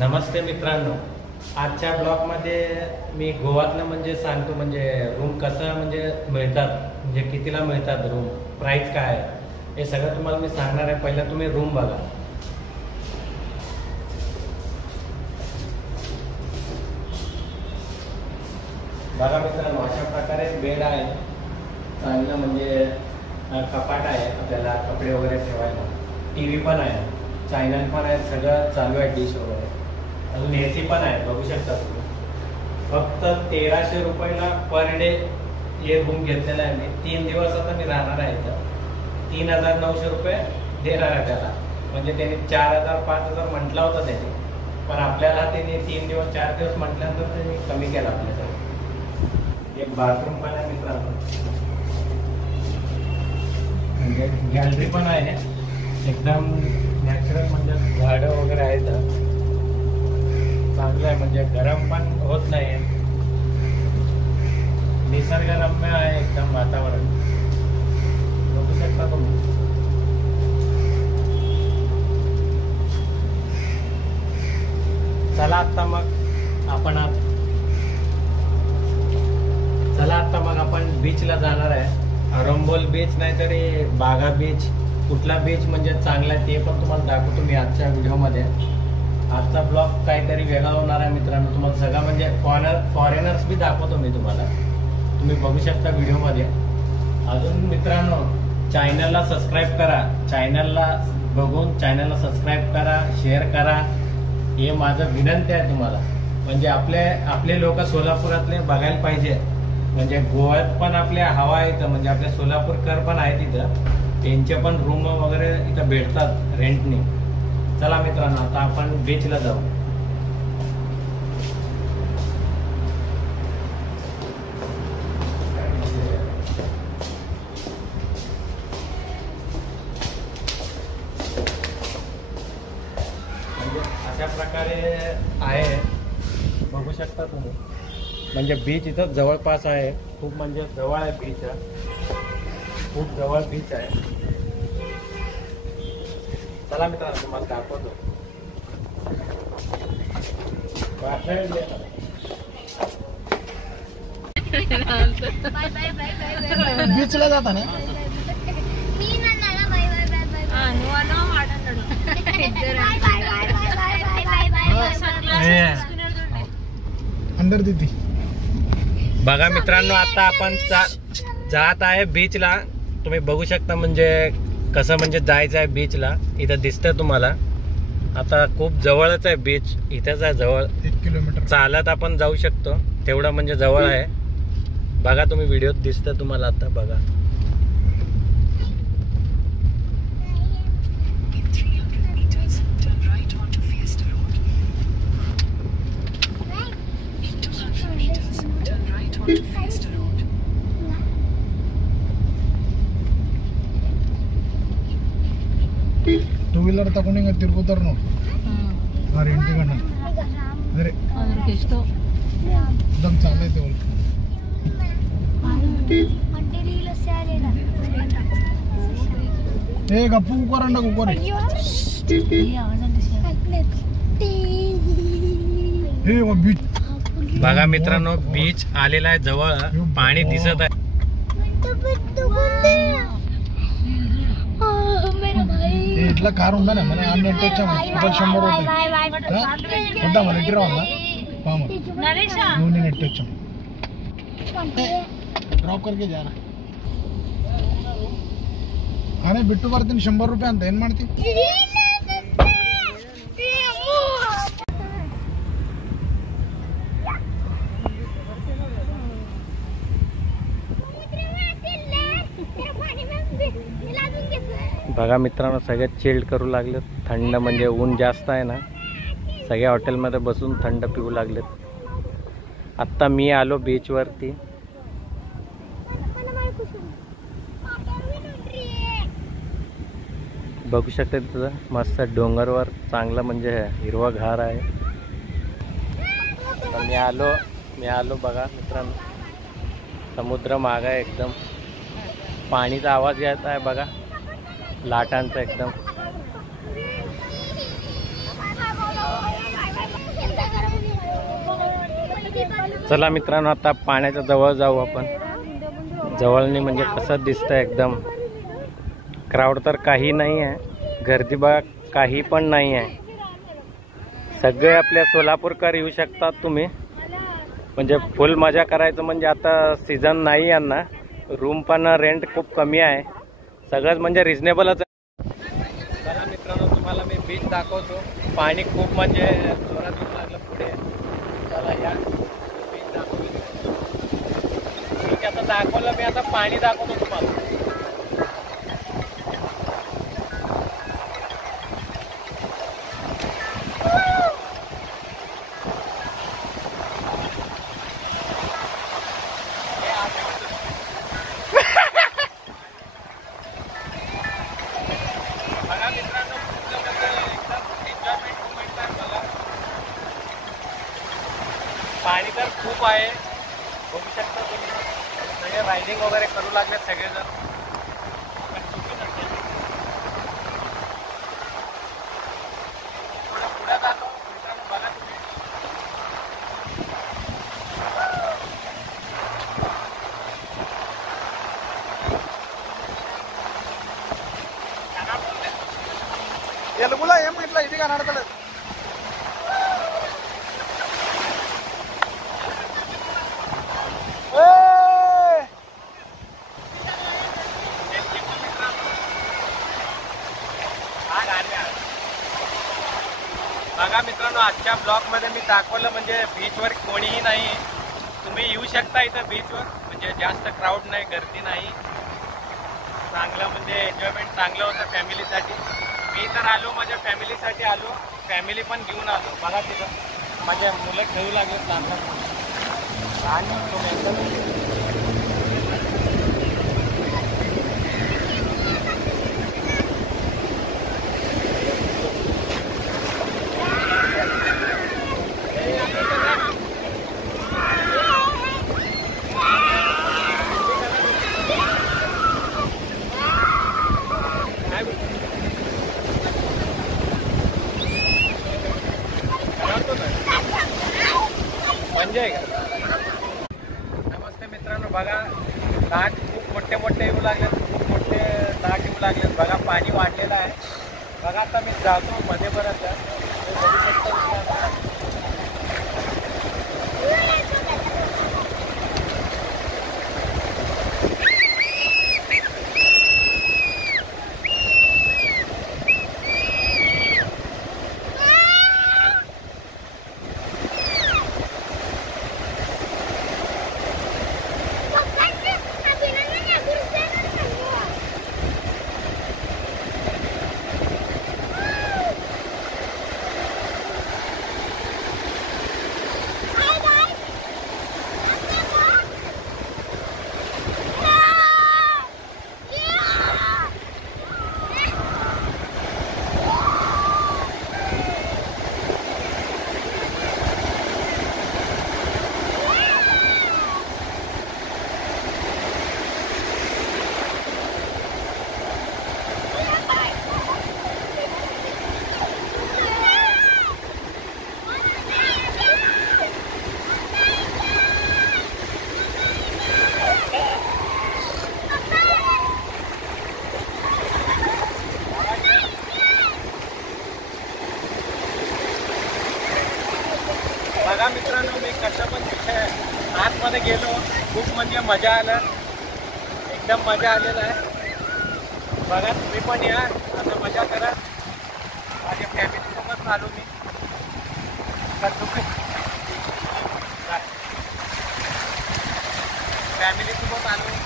नमस्ते मित्रांनो, आजच्या ब्लॉगमध्ये मी गोवातलं म्हणजे सांगतो म्हणजे रूम कसं म्हणजे मिळतात, म्हणजे कितीला मिळतात रूम, प्राइस काय आहे हे सगळं तुम्हाला मी सांगणार आहे. पहिला तुम्ही रूम बघा. बघा मित्रांनो, अशा प्रकारे बेड आहे, चांगलं म्हणजे कपाट आहे, आपल्याला कपडे वगैरे ठेवायला. टीव्ही पण आहे, चॅनल पण आहे, सगळं चालू आहे, डिश वगैरे. अजून AC पण आहे, बघू शकता तुम्ही. फक्त 1300 रुपयाला पर डे हे रूम घेतलेला आहे मी. 3 दिवस आता मी राहणार आहे इथं. 3900 रुपये देणार आहे त्याला. म्हणजे त्यांनी 4000 5000 म्हटला होता त्याने, पण आपल्याला त्यांनी 3 दिवस 4 दिवस म्हटल्यानंतर त्यांनी कमी केला आपल्यासाठी. एक बाथरूम पण आहे मित्रांनो, म्हणजे गॅलरी पण आहे, एकदम नॅचरल, म्हणजे झाडं वगैरे आहेत, चांगलं आहे, म्हणजे गरम पण होत नाही, निसर्गरम्य आहे एकदम वातावरण, बघू शकता तुम्ही. चला आता मग आपण बीचला जाणार आहे. अरंबोल बीच नाहीतरी बागा बीच, कुठला बीच म्हणजे चांगला आहे ते पण तुम्हाला दाखवतो मी आजच्या व्हिडिओमध्ये. आजचा ब्लॉग काहीतरी वेगळा होणार आहे मित्रांनो. तुम्हाला सगळं म्हणजे फॉरेनर्स बी दाखवतो मी तुम्हाला, तुम्ही बघू शकता व्हिडिओमध्ये. अजून मित्रांनो, चॅनलला सबस्क्राईब करा, चॅनलला बघून चॅनलला सबस्क्राईब करा, शेअर करा, हे माझं विनंती आहे तुम्हाला. म्हणजे आपले लोक सोलापुरातले बघायला पाहिजे. म्हणजे गोव्यात पण आपल्या हवा आहेत, म्हणजे आपल्या सोलापूरकर पण आहेत इथं, त्यांचे पण रूम वगैरे इथं भेटतात रेंटने. चला मित्रांनो, आता आपण बीचला जाऊ. म्हणजे अशा प्रकारे आहे, बघू शकता तुम्ही. म्हणजे बीच इथं जवळपास आहे, खूप म्हणजे जवळ आहे बीच, खूप जवळ बीच आहे. चला मित्रांनो, तुम्हाला दाखवतो. बीचला जाता ना अंदर देती. बघा मित्रांनो, आता आपण जात आहे बीचला. तुम्ही बघू शकता म्हणजे कसं म्हणजे जायचं आहे बीचला. इथं दिसतंय तुम्हाला, आता खूप जवळच आहे बीच, इथंच आहे जवळ, 1 किलोमीटर चालत आपण जाऊ शकतो, तेवढं म्हणजे जवळ आहे. बघा तुम्ही व्हिडिओत दिसतं तुम्हाला, आता बघा. टू व्हीलर ತಗೊಂಡು ಹಿಂಗೆ ತಿರುಗುತ್ತಾರ ನೋಡಿ ಆ ರೆಂಟಿ ಗಣ್ಣ ಅರೆ ಎಷ್ಟು एकदम चांगलं आहे ते ए गप्पू कुकर कुकर हे बीच. बघा मित्रांनो, बीच आलेला आहे जवळ, पाणी दिसत आहे. ఇట్లా కారు ఉందా మన అన్ని ఎంత వచ్చాము 100 రూపాయలు ఉందా మన ఇంటి రావాలా పాము నువ్వు నేను ఎట్టు వచ్చాము ड्रॉप करके जा रहा अरे बिट्टू ಬರ್ತೀನಿ 100 ರೂಪಾಯಿ ಅಂತ ಏನು ಮಾಡ್ತಿ. बघा मित्रांनो, सगळे चिल्ड करू लागलेत. थंड म्हणजे ऊन जास्त आहे ना, सगळ्या हॉटेलमध्ये बसून थंड पिऊ लागलेत. आत्ता मी आलो बीचवरती. बघू शकते तिथं मस्त डोंगरवर चांगलं म्हणजे हिरवा घार आहे. मी आलो बघा मित्रांनो, समुद्र माग आहे एकदम, पाणीचा आवाज येत आहे बघा, लाटांचा एकदम. चला मित्रांनो, आता पाण्याच्या जवळ जाऊ आपण. जवळनी म्हणजे कसं दिसतंय एकदम. क्राऊड तर काही नाही आहे, गर्दी बघा काही पण नाही आहे. सगळे आपल्या सोलापूरकर येऊ शकतात तुम्ही. म्हणजे फुल मजा करायचं. म्हणजे आता सीझन नाही यांना, रूम पण रेंट खूप कमी आहे. सगळंच म्हणजे रिजनेबलच आहे. चला मित्रांनो, तुम्हाला मी बीच दाखवतो. पाणी खूप म्हणजे जोरात येऊ लागलं पुढे. चला या बीच दाखवतो. बीच आता दाखवलं मी, आता पाणी दाखवतो तुम्हाला. बघा मित्रांनो, एकदम एन्जॉयमेंट मोमेंट आहे मला. पाणी तर खूप आहे, बघू शकता तुम्ही. सगळे रायडिंग वगैरे करू लागले सगळेजण. थोडं पुढे जातो मित्रांनो, बघा तुम्ही. ఎలుగులో ఏం ఇట్లా ఇది కనడతలేదు. बघा मित्रांनो, आजच्या ब्लॉगमध्ये मी दाखवलं म्हणजे बीचवर कोणीही नाही. तुम्ही येऊ शकता इथं बीचवर. म्हणजे जास्त क्राऊड नाही, गर्दी नाही. चांगलं म्हणजे एन्जॉयमेंट चांगलं होतं फॅमिलीसाठी. मी तर आलो, माझ्या फॅमिलीसाठी आलो. फॅमिली पण घेऊन आलो. बघा तिथं माझ्या मुलं खेळू लागले लहान म्हणजे का. नमस्ते मित्रांनो, बघा लाट खूप मोठे मोठे येऊ लागलेत. खूप मोठे लाट येऊ लागलेत. बघा पाणी वाढलेलं आहे. बघा आता मी जातो मध्ये परत. बघा मित्रांनो, मी कसं पण तिथे आतमध्ये गेलो. खूप म्हणजे मजा आलं. एकदम मजा आलेला आहे. बघा तुम्ही पण या, असं मजा करा. माझ्या फॅमिलीसोबत आलो मी. फॅमिलीसोबत आलो.